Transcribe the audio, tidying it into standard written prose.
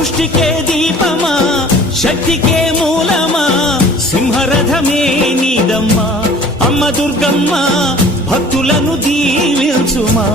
సృష్టికే దీపమా శక్తికే మూలమా సింహరథమే నీదమ్మా అమ్మ దుర్గమ్మ భక్తులను దీవించుమా